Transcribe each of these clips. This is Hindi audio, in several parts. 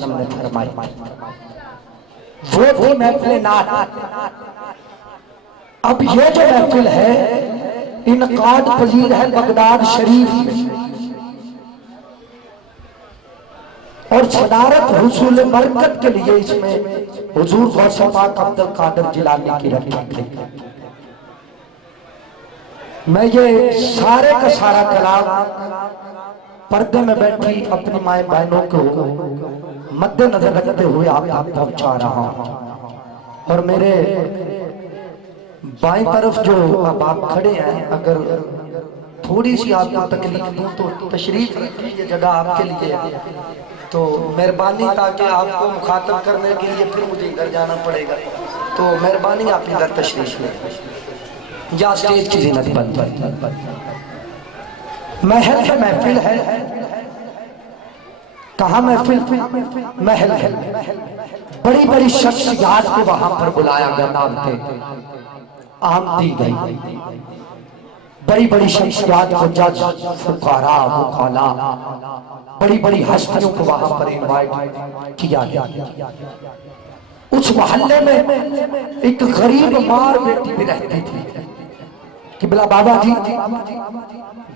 वसल्लम ने फरमाई। वो थी महफिल नात। अब ये जो महफिल है इनकाद पजीर है बगदाद शरीफ में, और सदारत हुसूल बरकत के लिए इसमें हुजूर गौसे पाक अब्दुल कादिर जिलानी की रखी गई। मैं ये सारे का सारा कलाम पर्दे में बैठी अपनी माए बहनों को मद्देनजर रखते हुए आप तक पहुंचा रहा हूं। और मेरे बाएं तरफ जो अब आप खड़े हैं, अगर थोड़ी सी आपको तकलीफ दूं तो तशरीफ ये जगह आपके लिए है, तो मेहरबानी, ताकि आपको मुखातब करने के लिए फिर मुझे इधर जाना पड़ेगा, तो मेहरबानी आप इधर तशरीफ लें या स्टेज की ज़ीनत बंद। महल है, महफिल है, कहाँ महफिल, महल है। बड़ी बड़ी शख्सियत को वहां पर बुलाया गया, नाम थे आम दी गई। बड़ी बड़ी शख्सियत को जज, फुकारा, मुखाला, बड़ी बड़ी हस्तियों को वहां पर इनवाइट किया गया। उस मोहल्ले में एक गरीब मार बेटी भी रहती थी कि बिला बाबा जी,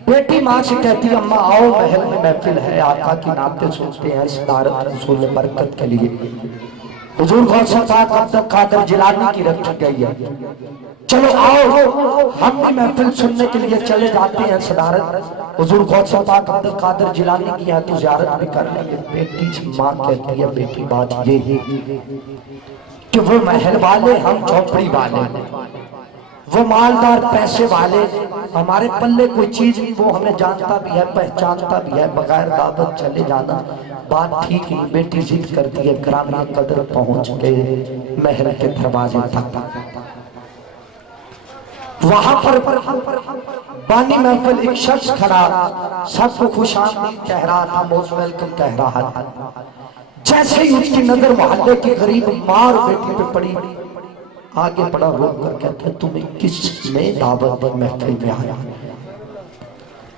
बेटी माँ से कहती है अम्मा आओ महल में महफिल है, आका की नाते सुनते हैं सदारत रसूल बरकत के लिए। हुजूर गौसे पाक अब्दुल कादिर जिलानी की रखी गई है, चलो आओ हम भी महफिल सुनने के लिए चले जाते हैं। सदारत हुजूर गौसे पाक अब्दुल कादिर जिलानी की है तो ज़ियारत भी कर लेंगे। बेटी से माँ कहती है बेटी बात ये है कि वो महल वाले, हम झोपड़ी वाले, वो मालदार पैसे वाले, हमारे पल्ले कोई चीज नहीं, वो हमें जानता भी है पहचानता भी है, बगैर दावत चले जाना बात ठीक नहीं। बेटी जिद करती है, ग्रामीण कदर पहुंच गए महल के दरवाजे तक। वहां पर बानी महफिल एक शख्स खड़ा, सबको खुशामदीद कह रहा था, मोस्ट वेलकम कह रहा था। जैसे ही उसकी नजर मोहल्ले की गरीब माँ और बेटी पे पड़ी, आगे बड़ा रोक कर कहता है तुम्हें किसने दावत महफिल में आया?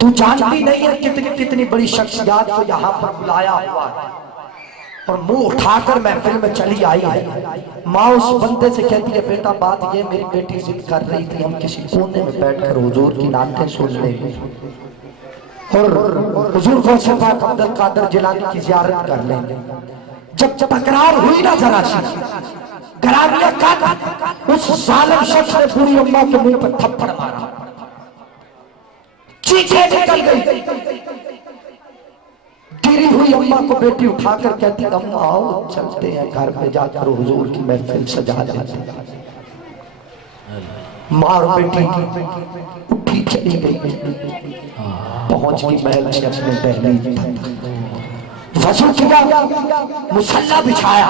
तू जानती नहीं है कितनी कितनी बड़ी शख्सियत को यहाँ पर बुलाया हुआ है, और मुंह उठाकर महफिल में चली आई है। माँ उस बंदे से कहती है बेटा बात ये, मेरी बेटी जिद कर रही थी हम किसी कोने में बैठकर हुजूर की नाते सुन लेंगे और हुजूर गौसे पाक अब्दुल कादिर जिलानी की ज़ियारत कर लेंगे। जब तकरार हुई ना जरा सी, ग्रामीण का उस जालिम शख्स ने पूरी अम्मा के मुंह पर थप्पड़ मारा, चीखें निकल गई। गिरी हुई अम्मा को बेटी उठाकर कहती अम्मा आओ चलते हैं घर पे जाकर हुजूर की महफिल सजा देते हैं। माँ और बेटी उठी चली गई, पहुंच गई महल से अपने दहलीज तक। वजू किया, मुसल्ला बिछाया,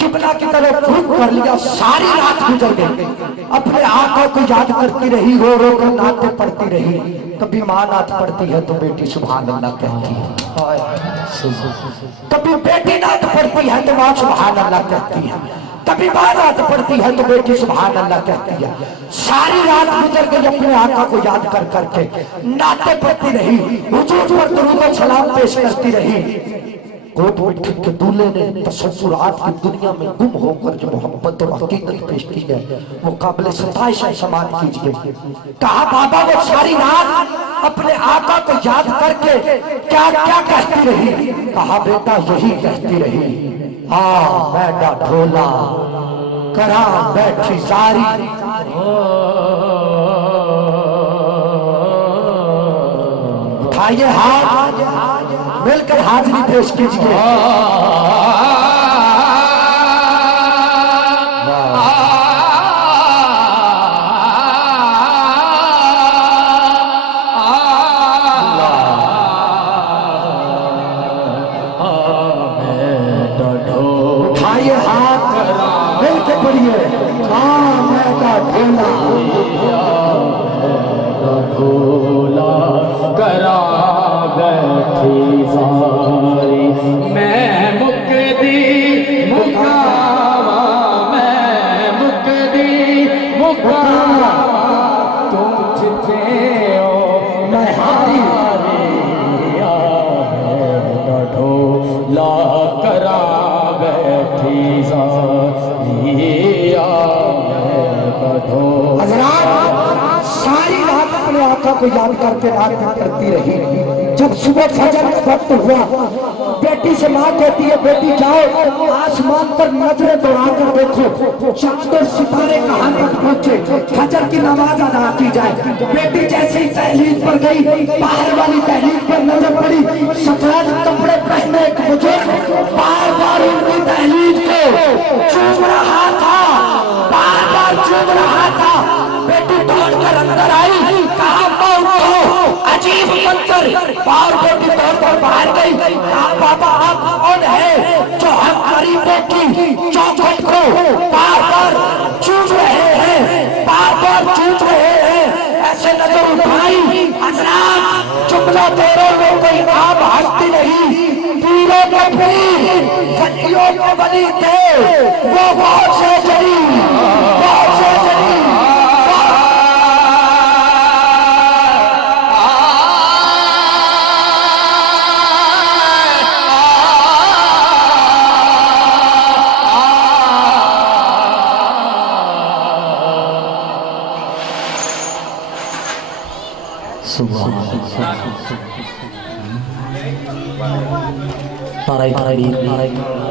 किबला की तरफ रुख कर लिया। सारी रात गुजर गई, अपने आका को याद करती रही, रो रो कर नाते पढ़ती रही। कभी माँ नात पढ़ती है तो बेटी सुभान अल्लाह कहती है, कभी बेटी नात पढ़ती है तो माँ सुभान अल्लाह कहती है, कभी माँ नात पढ़ती है तो बेटी सुभान अल्लाह कहती है। सारी रात गुजर गई, अपने आका को याद कर करके नाते पढ़ती रही, हुजूर पर दुरूद और सलाम पेश करती रही। कोट मिट्टी के दूल्हे ने तसव्वुरात की दुनिया में गुम होकर जो मोहब्बत और हकीकत पेश की है वो काबिल सताइश है, समात कीजिए। कहा बाबा वो सारी रात अपने आका को याद करके क्या क्या कहती रही? कहा बेटा यही कहती रही, हाँ बैठा ढोला करा बैठी सारी, उठाइए हाथ, मिलकर हाजिरी पेश कीजिए। उठाइए हाथ, मिलकर पढ़िए, हाँ मैं ढोला करा बैठी सारी, मैं मुक्ति मुकावा, मैं मुक्ति मुकावा, तुम जितने हो मैं हारी, ढोला करा करा बैठी सारिया हजरात सारी रात अपने आका को याद करके रात में करती रही। जब सुबह फजर का वक्त हुआ, बेटी से माँ कहती है बेटी जाओ आसमान पर नजरें दौड़ाकर देखो चांद और सितारे कहाँ तक पहुंचे, फजर की नमाज अदा की जाए। बेटी जैसे ही दहलीज पर गई, बाहर वाली दहलीज पर नजर पड़ी, सफेद कपड़े पहने एक बुजुर्ग बार बार उनकी दहलीज को चूम रहा था, बार बार चूम रहा था। बेटी दौड़कर अंदर आई, कहा उठो, अजीब मंत्र। बार बेटी दौड़कर बाहर गई, कहा बाबा आप कौन है जो हम गरीबों की चौखट को बार बार चूम रहे हैं, बार बार चूम रहे हैं। ऐसे नजर उठाई, हजरात जुमला तेरों में कोई आम हस्ती नहीं, पीरों के पीर वलियों के वली थे, वो बहुत से जरी, बहुत से जरी। नारायण